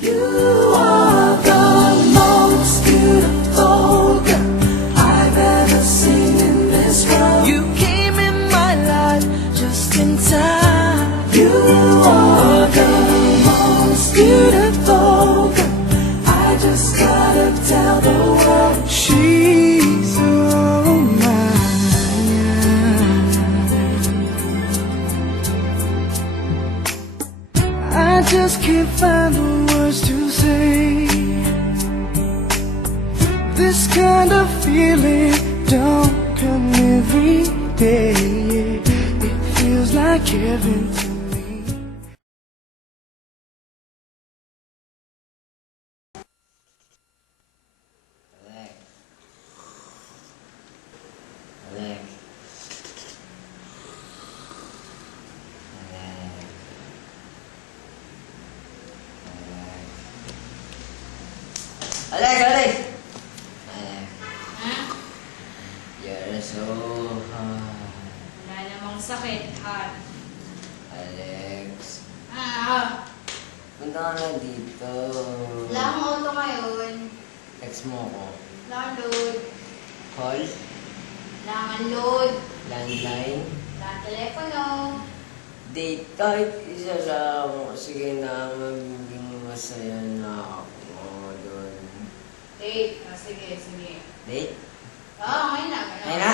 You are the most beautiful girl I've ever seen in this world. You came in my life just in time. You are the most beautiful girl. I just gotta tell the world she's all mine. I just can't find the words to say. This kind of feeling don't come every day. It feels like heaven to me. Alex! Ha? You're so hot. Wala namang sakit, ha? Alex, Punta punta ka na dito. Wala akong auto ngayon. Text mo ako. Wala akong load. Call? Wala akong load. Landline? Wala akong telepono. Date kahit isa lang. Sige na, magiging masaya na ako doon. Date. Sige. Date? Oo, ngayon na. Ngayon na?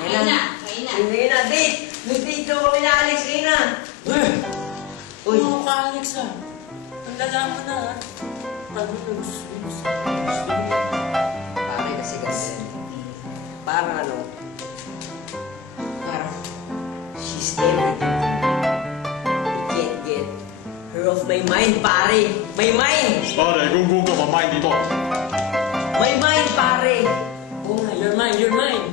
Ngayon na. Sige na, date! Mag-date daw kami na, Alex. Sige na! Uy! Ano ka, Alex, ah? Ang lala mo na, ah. Paano na gusto mo? Pare kasi. Parang ano? Parang she's everything. You can't get her off my mind, pare! My mind! Pare, gunggong ka, mamain dito. My mind, pare! Oo nga, you're mine, you're mine.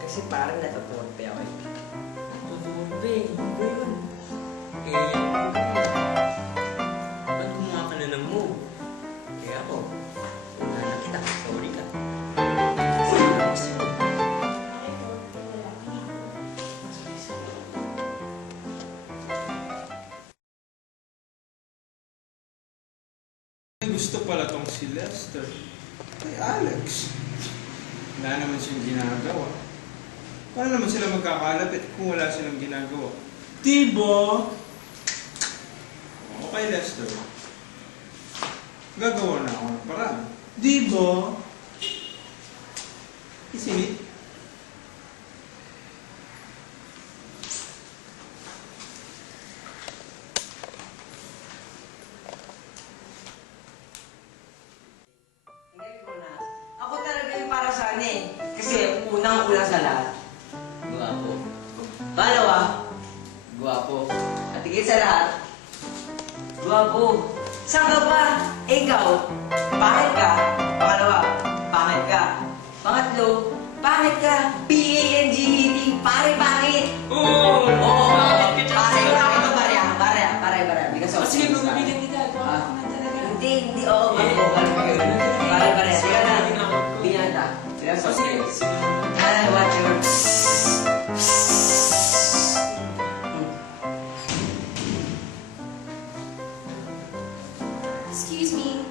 Kasi parang natutuwa ako. Tutubi, ba yun? Ba't gumawa ka na ng move? Ako, wala na kita. Sorry ka. Gusto pala tong si Lester kay Alex. Wala naman siyang ginagawa. Paano naman sila magkakalapit kung wala silang ginagawa? Diba? Okay, Lester. Gagawa na ako ng paraan. Diba? Isinit. Ako talaga yung para sa ano eh. Kasi unang-una sa lahat, guwapo. Pangalawa, guwapo. At higit sa lahat, guwapo. Saan ka ba? Ikaw, pangit ka. Pangalawa, pangit ka. Pangatlo, pangit ka. P-A-N-G-E-T, pare pangit. Oo! Oo, Bakit ka pare, dyan? pare, ito pare. Because of Sige, this, pagbibigyan kita. Ah. Bakit ka talaga? Hindi, oo, mag-vocal ka yun. Pare, sige na. Binata. Sige, sige. Watch your... Excuse me.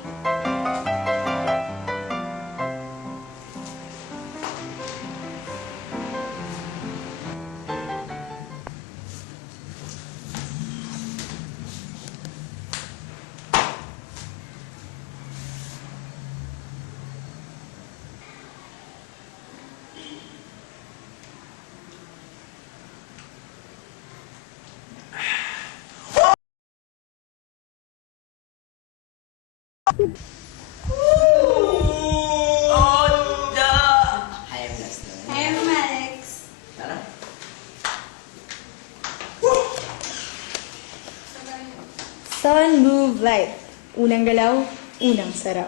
Oh, da! Hi, I'm Lester. Hi, I'm Alex. Tara. Sun Move Light. Unang galaw, unang sarap.